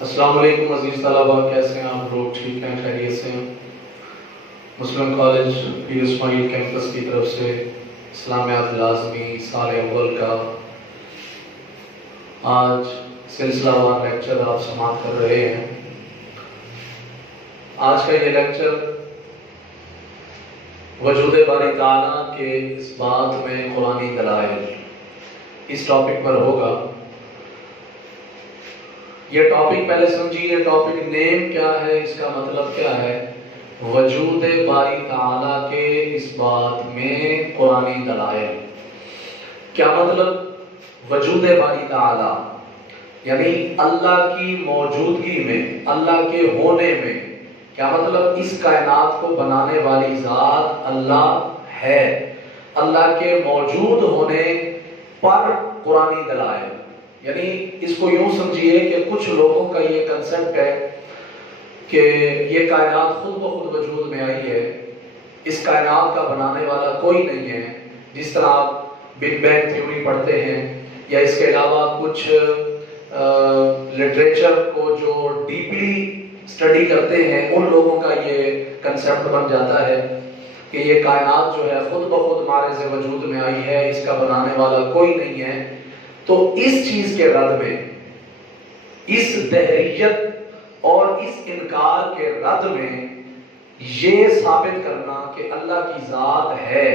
السلام علیکم عزیز طلبہ، کیسے ہیں آپ لوگ؟ ٹھیک ہیں، خیریت سے ہیں؟ مسلم کالج پیر اسماعیل کیمپس کی طرف سے اسلامیات لازمی سال اول کا آج سلسلہ وار لیکچر آپ سماعت کر رہے ہیں۔ آج کا یہ لیکچر وجود باری تعالیٰ کے اس بات میں قرآنی دلائل اس ٹاپک پر ہوگا۔ یہ ٹاپک پہلے سمجھیے، ٹاپک نیم کیا ہے، اس کا مطلب کیا ہے؟ وجود باری تعالیٰ کے اس بات میں قرآنی دلائل۔ کیا مطلب وجود باری تعالیٰ؟ یعنی اللہ کی موجودگی میں، اللہ کے ہونے میں، کیا مطلب اس کائنات کو بنانے والی ذات اللہ ہے، اللہ کے موجود ہونے پر قرآنی دلائل۔ یعنی اس کو یوں سمجھیے کہ کچھ لوگوں کا یہ کنسپٹ ہے کہ یہ کائنات خود بخود وجود میں آئی ہے، اس کائنات کا بنانے والا کوئی نہیں ہے، جس طرح آپ بگ بینگ تھیوری پڑھتے ہیں یا اس کے علاوہ کچھ لٹریچر کو جو ڈیپلی اسٹڈی کرتے ہیں ان لوگوں کا یہ کنسپٹ بن جاتا ہے کہ یہ کائنات جو ہے خود بخود مارے سے وجود میں آئی ہے، اس کا بنانے والا کوئی نہیں ہے۔ تو اس چیز کے رد میں، اس دہریت اور اس انکار کے رد میں یہ ثابت کرنا کہ اللہ کی ذات ہے،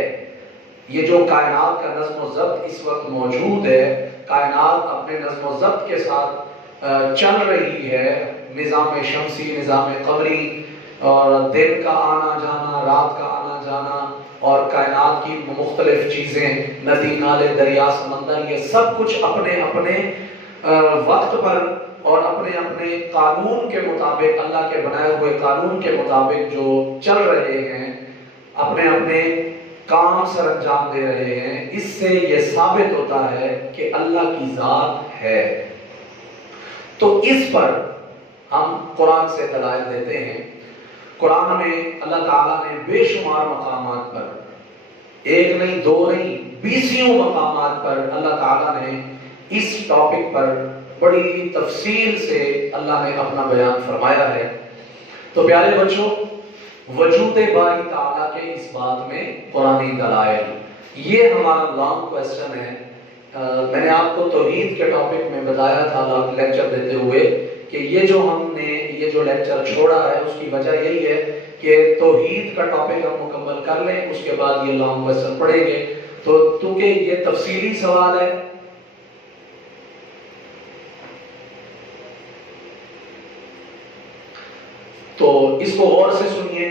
یہ جو کائنات کا نظم و ضبط اس وقت موجود ہے، کائنات اپنے نظم و ضبط کے ساتھ چل رہی ہے، نظام شمسی، نظام قمری، اور دن کا آنا جانا، رات کا آنا جانا، اور کائنات کی مختلف چیزیں، ندی، نالے، دریا، سمندر، یہ سب کچھ اپنے اپنے وقت پر اور اپنے اپنے قانون کے مطابق، اللہ کے بنائے ہوئے قانون کے مطابق جو چل رہے ہیں، اپنے اپنے کام سر انجام دے رہے ہیں۔ اس سے یہ ثابت ہوتا ہے کہ اللہ کی ذات ہے۔ تو اس پر ہم قرآن سے دلائل دیتے ہیں۔ قرآن میں اللہ تعالیٰ نے بے شمار مقامات پر، ایک نہیں دو نہیں، 20 مقامات پر اللہ تعالیٰ نے اس ٹاپک پر بڑی تفصیل سے اللہ نے اپنا بیان فرمایا ہے۔ تو پیارے بچوں، وجود باری تعالیٰ کے اس بات میں قرآنی دلائل، یہ ہمارا لانگ کویسچن ہے۔ میں نے آپ کو توحید کے ٹاپک میں بتایا تھا لیکچر دیتے ہوئے کہ یہ جو ہم نے یہ جو لیکچر چھوڑا ہے اس کی وجہ یہی ہے کہ توحید کا ٹاپک ہم مکمل کر لیں، اس کے بعد یہ لانگ کویسچن پڑھیں گے۔ تو کیونکہ یہ تفصیلی سوال ہے، تو اس کو غور سے سنیے۔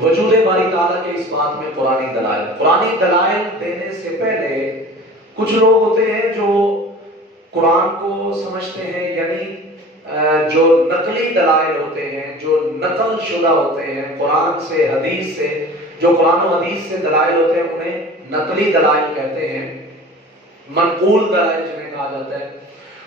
وجود باری تعالیٰ کے اس بات میں قرآنی دلائل، قرآنی دلائل دینے سے پہلے کچھ لوگ ہوتے ہیں جو قرآن کو سمجھتے ہیں، یعنی جو نقلی دلائل ہوتے ہیں، جو نقل شدہ ہوتے ہیں قرآن سے، حدیث سے، جو قرآن و حدیث سے دلائل ہوتے ہیں انہیں نقلی دلائل کہتے ہیں، منقول دلائل جنہیں کہا جاتا ہے۔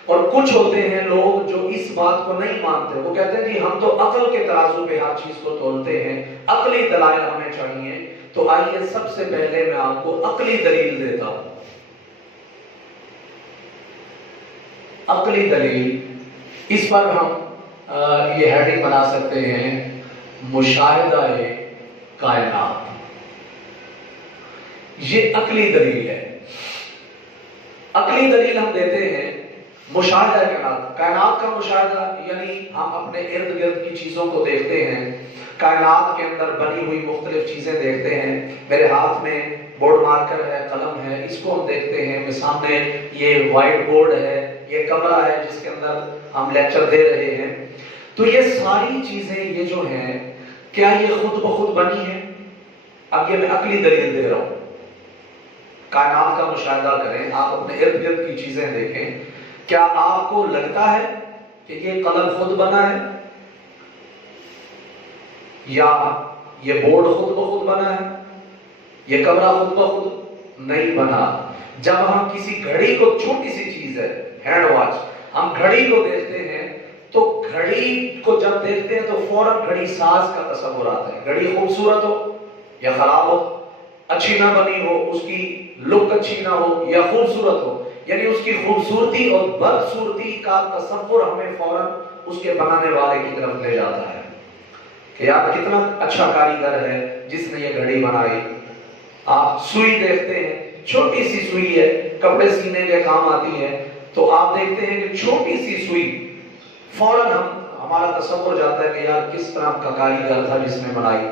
اور کچھ ہوتے ہیں لوگ جو اس بات کو نہیں مانتے، وہ کہتے ہیں کہ ہم تو عقل کے ترازو پہ ہر چیز کو تولتے ہیں، عقلی دلائل ہمیں چاہیے۔ تو آئیے سب سے پہلے میں آپ کو عقلی دلیل دیتا ہوں۔ عقلی دلیل، اس پر ہم یہ ہیڈنگ بنا سکتے ہیں، مشاہدہ کائنات۔ یہ عقلی دلیل ہے۔ عقلی دلیل ہم دیتے ہیں مشاہدہ کائنات، کائنات کا مشاہدہ، یعنی ہم اپنے ارد گرد کی چیزوں کو دیکھتے ہیں، کائنات کے اندر بنی ہوئی مختلف چیزیں دیکھتے ہیں۔ میرے ہاتھ میں بورڈ مارکر ہے، قلم ہے، اس کو ہم دیکھتے ہیں۔ میرے سامنے یہ وائٹ بورڈ ہے، یہ کمرہ ہے جس کے اندر ہم لیکچر دے رہے ہیں۔ تو یہ ساری چیزیں یہ جو ہیں، کیا یہ خود بخود بنی ہیں؟ اب یہ میں عقلی دلیل دے رہا ہوں۔ کائنات کا مشاہدہ کریں، آپ اپنے ارد گرد کی چیزیں دیکھیں، کیا آپ کو لگتا ہے کہ یہ قلم خود بنا ہے، یا یہ بورڈ خود بخود بنا ہے، یہ کمرہ خود بخود نہیں بنا؟ جب ہم کسی گھڑی کو، چھوٹی سی چیز ہے ہینڈ واچ، ہم گھڑی کو دیکھتے ہیں تو گھڑی کو جب دیکھتے ہیں تو فوراً گھڑی ساز کا تصور آتا ہے۔ گھڑی خوبصورت ہو یا خراب ہو، اچھی نہ بنی ہو، اس کی لک اچھی نہ ہو یا خوبصورت ہو، یعنی اس کی خوبصورتی اور بدصورتی کا تصور ہمیں فوراً اس کے بنانے والے کی طرف لے جاتا ہے کہ یار کتنا اچھا کاریگر ہے جس نے یہ گھڑی بنائی۔ آپ سوئی دیکھتے ہیں، چھوٹی سی سوئی ہے، کپڑے سینے کے کام آتی ہے، تو آپ دیکھتے ہیں کہ چھوٹی سی سوئی فوراً ہمارا تصور جاتا ہے کہ یار کس طرح کا کاریگر تھا جس نے بنائی۔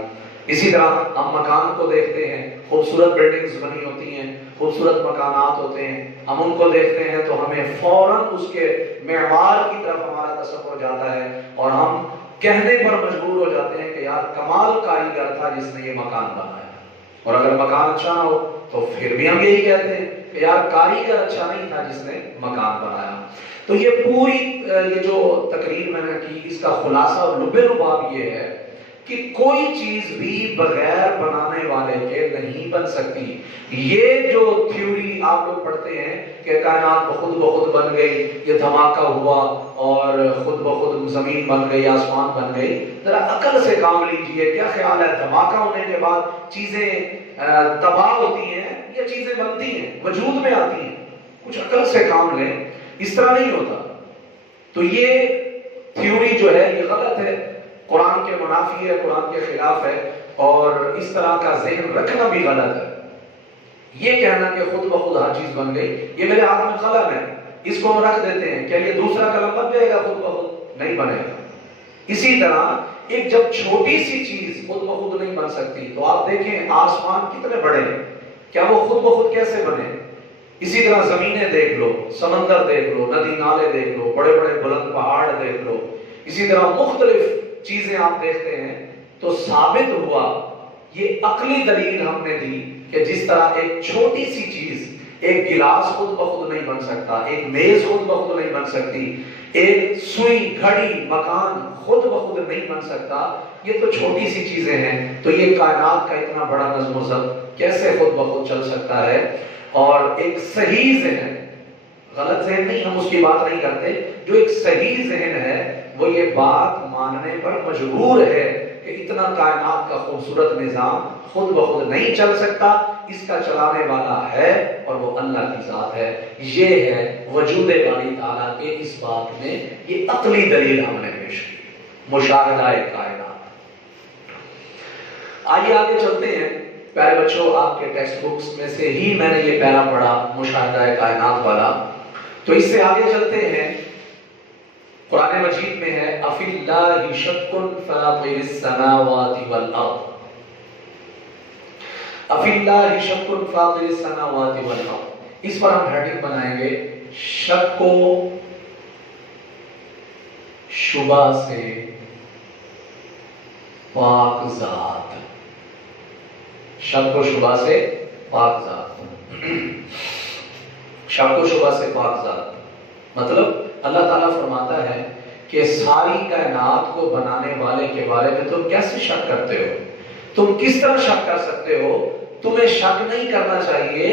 اسی طرح ہم مکان کو دیکھتے ہیں، خوبصورت بلڈنگز بنی ہوتی ہیں، خوبصورت مکانات ہوتے ہیں، ہم ان کو دیکھتے ہیں تو ہمیں فوراً اس کے معمار کی طرف ہمارا تصور جاتا ہے اور ہم کہنے پر مجبور ہو جاتے ہیں کہ یار کمال کاریگر تھا جس نے یہ مکان بنایا۔ اور اگر مکان اچھا نہ ہو تو پھر بھی ہم یہی کہتے ہیں کہ یار کاریگر اچھا نہیں تھا جس نے مکان بنایا۔ تو یہ پوری یہ جو تقریر میں نے کی، اس کا خلاصہ اور لب لباب یہ ہے کہ کوئی چیز بھی بغیر بنانے والے کے نہیں بن سکتی۔ یہ جو تھیوری آپ لوگ پڑھتے ہیں کہ کائنات خود بخود بن گئی، یہ دھماکہ ہوا اور خود بخود زمین بن گئی، آسمان بن گئی، ذرا عقل سے کام لیجئے۔ کیا خیال ہے دھماکہ ہونے کے بعد چیزیں تباہ ہوتی ہیں یا چیزیں بنتی ہیں، وجود میں آتی ہیں؟ کچھ عقل سے کام لیں، اس طرح نہیں ہوتا۔ تو یہ تھیوری جو ہے یہ غلط ہے، قرآن کے منافی ہے، قرآن کے خلاف ہے، اور اس طرح کا ذہن رکھنا بھی غلط ہے۔ یہ کہنا کہ خود بخود ہر چیز بن گئی، یہ میرے ہاتھ میں قلم ہے، اس کو ہم رکھ دیتے ہیں، کیا یہ دوسرا قلم بن جائے گا؟ خود بخود نہیں بنے گا۔ اسی طرح ایک جب چھوٹی سی چیز خود بخود نہیں بن سکتی تو آپ دیکھیں آسمان کتنے بڑے ہیں، کیا وہ خود بخود کیسے بنے؟ اسی طرح زمینیں دیکھ لو، سمندر دیکھ لو، ندی نالے دیکھ لو، بڑے بڑے بلند پہاڑ دیکھ لو، اسی طرح مختلف چیزیں آپ دیکھتے ہیں، تو ثابت ہوا، یہ عقلی دلیل ہم نے دی کہ جس طرح ایک چھوٹی سی چیز، ایک گلاس خود بخود نہیں بن سکتا، ایک میز خود بخود نہیں بن سکتی، ایک سوئی، گھڑی، مکان خود بخود نہیں بن سکتا، یہ تو چھوٹی سی چیزیں ہیں، تو یہ کائنات کا اتنا بڑا نظم و ضبط کیسے خود بخود چل سکتا ہے؟ اور ایک صحیح ذہن، غلط ذہن نہیں، ہم اس کی بات نہیں کرتے، جو ایک صحیح ذہن ہے وہ یہ بات ماننے پر مجبور ہے کہ اتنا کائنات کا خوبصورت نظام خود بخود نہیں چل سکتا، اس کا چلانے والا ہے اور وہ اللہ کی ذات ہے۔ یہ ہے وجود باری تعالیٰ کے اس بات میں یہ عقلی دلیل ہم نے پیش کی، مشاہدہ کائنات۔ آئیے آگے چلتے ہیں۔ پیارے بچوں، آپ کے ٹیکسٹ بکس میں سے ہی میں نے یہ پیرا پڑھا، مشاہدہ کائنات والا، تو اس سے آگے چلتے ہیں۔ قرآن مجید میں ہے اَفِي اللَّهِ شَكٌّ فَاطِرِ السَّمَاوَاتِ وَالْأَرْضِ، اَفِي اللَّهِ شَكٌّ فَاطِرِ السَّمَاوَاتِ وَالْأَرْضِ، اس پر ہم ہیڈنگ بنائیں گے شک کو شبہ سے پاک ذات، شک و شبہ سے پاک ذات، شک و شبہ سے پاک ذات، مطلب اللہ تعالیٰ فرماتا ہے کہ ساری کائنات کو بنانے والے کے بارے میں تم کیسے شک کرتے ہو؟ تم کس طرح شک کر سکتے ہو؟ تمہیں شک نہیں کرنا چاہیے،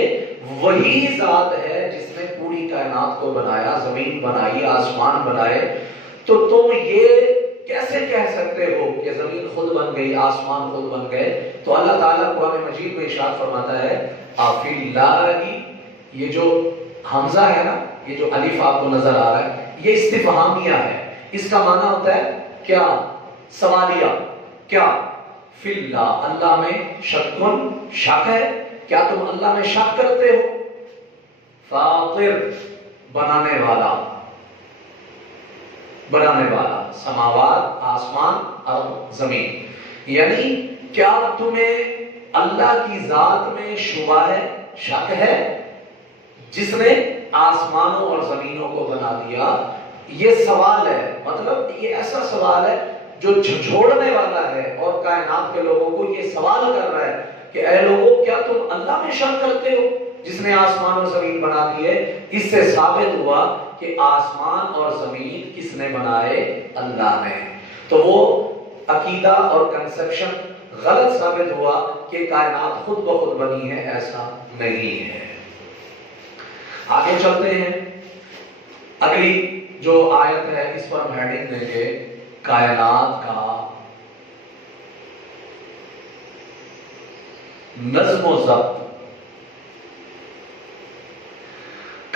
وہی ذات ہے جس نے پوری کائنات کو بنایا، زمین بنائی، آسمان بنائے، تو تم یہ کیسے کہہ سکتے ہو کہ زمین خود بن گئی، آسمان خود بن گئے؟ تو اللہ تعالیٰ قرآن مجید میں ارشاد فرماتا ہے اَفِي اللَّهِ، یہ جو حمزہ ہے نا، یہ جو الف آپ کو نظر آ رہا ہے، یہ استفہامیہ ہے، اس کا معنی ہوتا ہے کیا؟ سوالیہ، کیا؟ فی اللہ، اللہ میں شکن، شک ہے، کیا تم اللہ میں شک کرتے ہو؟ فاطر، بنانے والا، بنانے والا، سماوات، آسمان اور زمین، یعنی کیا تمہیں اللہ کی ذات میں شبہ ہے، شک ہے، جس نے آسمانوں اور زمینوں کو بنا دیا؟ یہ سوال ہے، مطلب یہ ایسا سوال ہے جو جھنجھوڑنے والا ہے اور کائنات کے لوگوں کو یہ سوال کر رہا ہے کہ اے لوگوں، کیا تم اللہ میں شک کرتے ہو جس نے آسمان اور زمین بنا دیے؟ اس سے ثابت ہوا کہ آسمان اور زمین کس نے بنائے؟ اللہ نے۔ تو وہ عقیدہ اور کنسپشن غلط ثابت ہوا کہ کائنات خود بخود بنی ہے، ایسا نہیں ہے۔ آگے چلتے ہیں، اگلی جو آیت ہے اس پر ہم ہیڈنگ دیں گے کائنات کا نظم و ضبط۔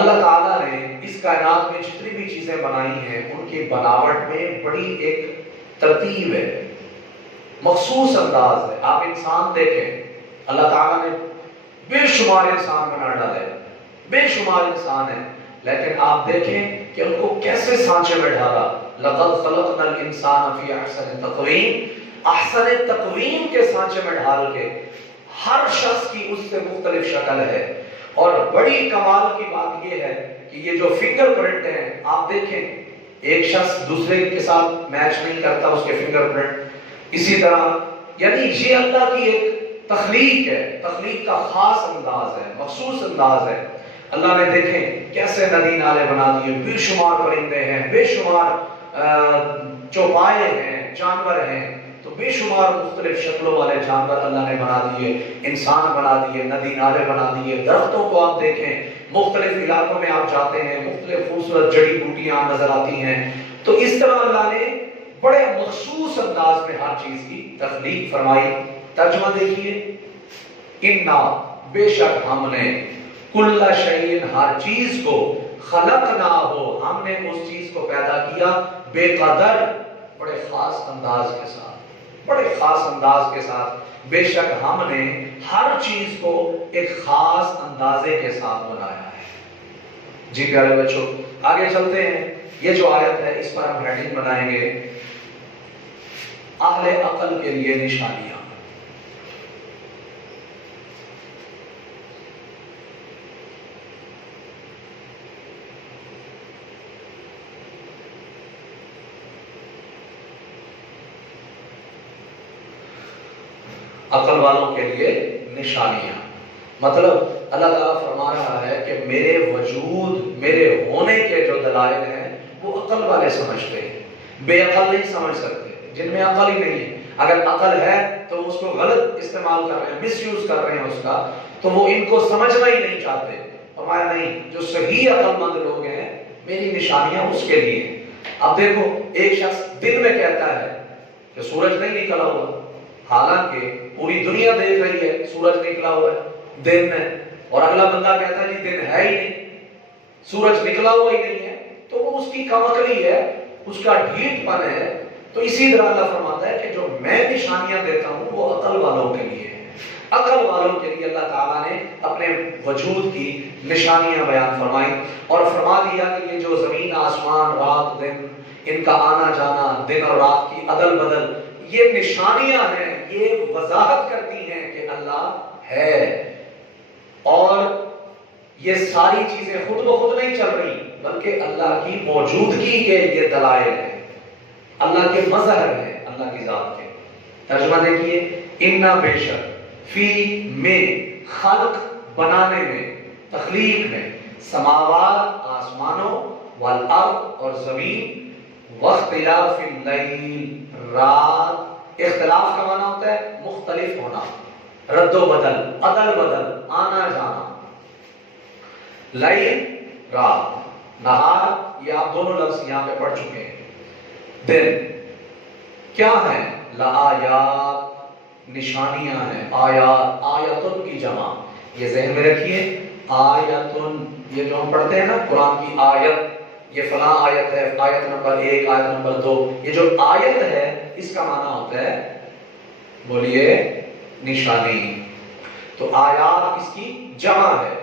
اللہ تعالیٰ نے اس کائنات میں جتنی بھی چیزیں بنائی ہیں ان کی بناوٹ میں بڑی ایک ترتیب ہے، مخصوص انداز ہے۔ آپ انسان دیکھیں، اللہ تعالیٰ نے بے شمار انسان بنا ڈالے، بے شمار انسان ہیں، لیکن آپ دیکھیں کہ ان کو کیسے سانچے میں ڈالا۔ لَقَدْ خَلَقْنَا الْإِنسَانَ فِي أَحْسَنِ تَقْوِيمٍ، احسن تقویم کے سانچے میں ڈال کے ہر شخص کی اس سے مختلف شکل ہے۔ اور بڑی کمال کی بات یہ ہے کہ یہ جو فنگر پرنٹ ہیں، آپ دیکھیں ایک شخص دوسرے کے ساتھ میچ نہیں کرتا اس کے فنگر پرنٹ، اسی طرح یعنی یہ اللہ کی ایک تخلیق ہے، تخلیق کا خاص انداز ہے، مخصوص انداز ہے۔ اللہ نے دیکھیں کیسے ندی نالے بنا دیے، بے شمار پرندے ہیں، بے شمار چوپائے ہیں، جانور ہیں، تو بے شمار مختلف شکلوں والے جانور اللہ نے بنا دیے، انسان بنا دیے، ندی نالے بنا دیے، درختوں کو آپ دیکھیں، مختلف علاقوں میں آپ جاتے ہیں، مختلف خوبصورت جڑی بوٹیاں نظر آتی ہیں۔ تو اس طرح اللہ نے بڑے مخصوص انداز میں ہر چیز کی تخلیق فرمائی۔ ترجمہ دیکھیے، اِنَّا بے شک ہم نے کل شیء ہر چیز کو خلقنا ہو ہم نے اس چیز کو پیدا کیا بے قدر بڑے خاص انداز کے ساتھ، بڑے خاص انداز کے ساتھ۔ بے شک ہم نے ہر چیز کو ایک خاص اندازے کے ساتھ بنایا ہے۔ جی پیارے بچوں، آگے چلتے ہیں۔ یہ جو آیت ہے اس پر ہم ہیڈنگ بنائیں گے اہل عقل کے لیے نشانیاں۔ عقل والوں کے لیے نشانیاں، مطلب اللہ تعالیٰ فرما رہا ہے کہ میرے وجود، میرے ہونے کے جو دلائل ہیں وہ عقل والے سمجھتے ہیں، بے عقل نہیں سمجھ سکتے، جن میں عقل ہی نہیں ہے۔ اگر عقل ہے تو اس کو غلط استعمال کر رہے ہیں، مس یوز کر رہے ہیں اس کا، تو وہ ان کو سمجھنا ہی نہیں چاہتے۔ فرمایا نہیں، جو صحیح عقل مند لوگ ہیں میری نشانیاں اس کے لیے ہیں۔ اب دیکھو، ایک شخص دن میں کہتا ہے کہ سورج نہیں نکلا ہوا، حالانکہ پوری دنیا دیکھ رہی ہے سورج نکلا ہوا ہے دن میں، اور اگلا بندہ کہتا ہے جی دن ہے ہی نہیں، سورج نکلا ہوا ہی نہیں ہے، تو وہ اس کی کم عقلی ہے، اس کا ڈھیٹ پن ہے۔ تو اسی طرح اللہ فرماتا ہے کہ جو میں نشانیاں دیتا ہوں وہ عقل والوں کے لیے ہے۔ عقل والوں کے لیے اللہ تعالیٰ نے اپنے وجود کی نشانیاں بیان فرمائی، اور فرما دیا کہ یہ جو زمین آسمان، رات دن، ان کا آنا جانا، دن اور رات کی عدل بدل، یہ نشانیاں ہیں، یہ وضاحت کرتی ہیں کہ اللہ ہے، اور یہ ساری چیزیں خود بخود نہیں چل رہی بلکہ اللہ کی موجودگی کے یہ دلائل ہیں، اللہ کے مظہر ہیں، اللہ کی ذات کے۔ ترجمہ دیکھیے، اِنَّا بے شک، فی میں خلق بنانے میں، تخلیق میں، سماوات آسمانوں، والارض اور زمین، واختلاف اللیل رات، اختلاف کا معنی ہوتا ہے مختلف ہونا، رد و بدل، عدل بدل، آنا جانا۔ لیل رات، نہار، یہ آپ دونوں لفظ یہاں پہ پڑھ چکے ہیں۔ دن کیا ہے؟ لآیات، نشانیاں ہیں، آیات، آیتن کی جمع، یہ ذہن میں رکھیے، آیتن، یہ جو ہم پڑھتے ہیں نا قرآن کی آیت، یہ فلاں آیت ہے، آیت نمبر 1، آیت نمبر 2، یہ جو آیت ہے اس کا معنی ہوتا ہے، بولیے، نشانی۔ تو آیات اس کی جمع ہے،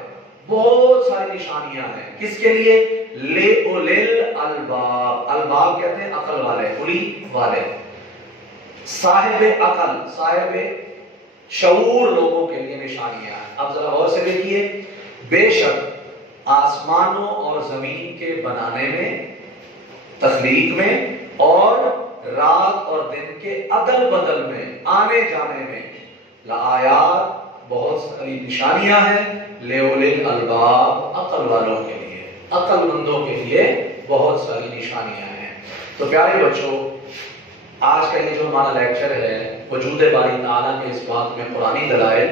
بہت ساری نشانیاں ہیں، کس کے لیے؟ لے اولل الباب، الباب کہتے ہیں عقل والے، اولی والے، صاحب عقل، صاحب شعور لوگوں کے لیے نشانیاں ہیں۔ اب ذرا غور سے دیکھیے، بے شک آسمانوں اور زمین کے بنانے میں، تخلیق میں، اور رات اور دن کے عدل بدل میں، آنے جانے میں، لآیات، بہت ساری نشانیاں ہیں، لِأُولِي الْأَلْبَاب، عقل والوں کے لیے، عقل مندوں کے لیے بہت ساری نشانیاں ہیں۔ تو پیارے بچوں، آج کا یہ جو ہمارا لیکچر ہے وجود باری تعالیٰ کے اس بات میں قرآنی دلائل،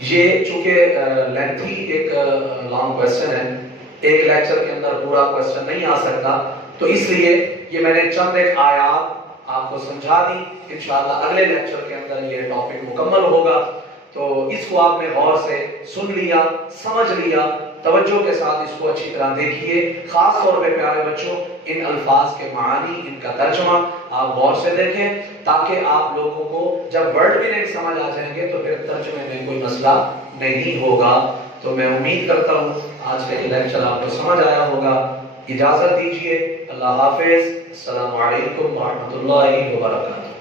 یہ چونکہ لینتھی ایک لانگ کویسچن ہے، ایک لیکچر کے اندر پورا کویسچن نہیں آ سکتا، تو اس لیے یہ میں نے چند ایک آیات آپ کو سمجھا دی۔ انشاءاللہ اگلے لیکچر کے اندر یہ ٹاپک مکمل ہوگا، تو اس کو آپ نے غور سے سن لیا، سمجھ لیا، توجہ کے ساتھ اس کو اچھی طرح دیکھیے، خاص طور پہ پیارے بچوں ان الفاظ کے معانی، ان کا ترجمہ آپ غور سے دیکھیں، تاکہ آپ لوگوں کو جب ورڈ میننگ سمجھ آ جائیں گے تو پھر ترجمے میں کوئی مسئلہ نہیں ہوگا۔ تو میں امید کرتا ہوں آج کا یہ لیکچر آپ کو سمجھ آیا ہوگا۔ اجازت دیجیے، اللہ حافظ، السلام علیکم ورحمۃ اللہ وبرکاتہ۔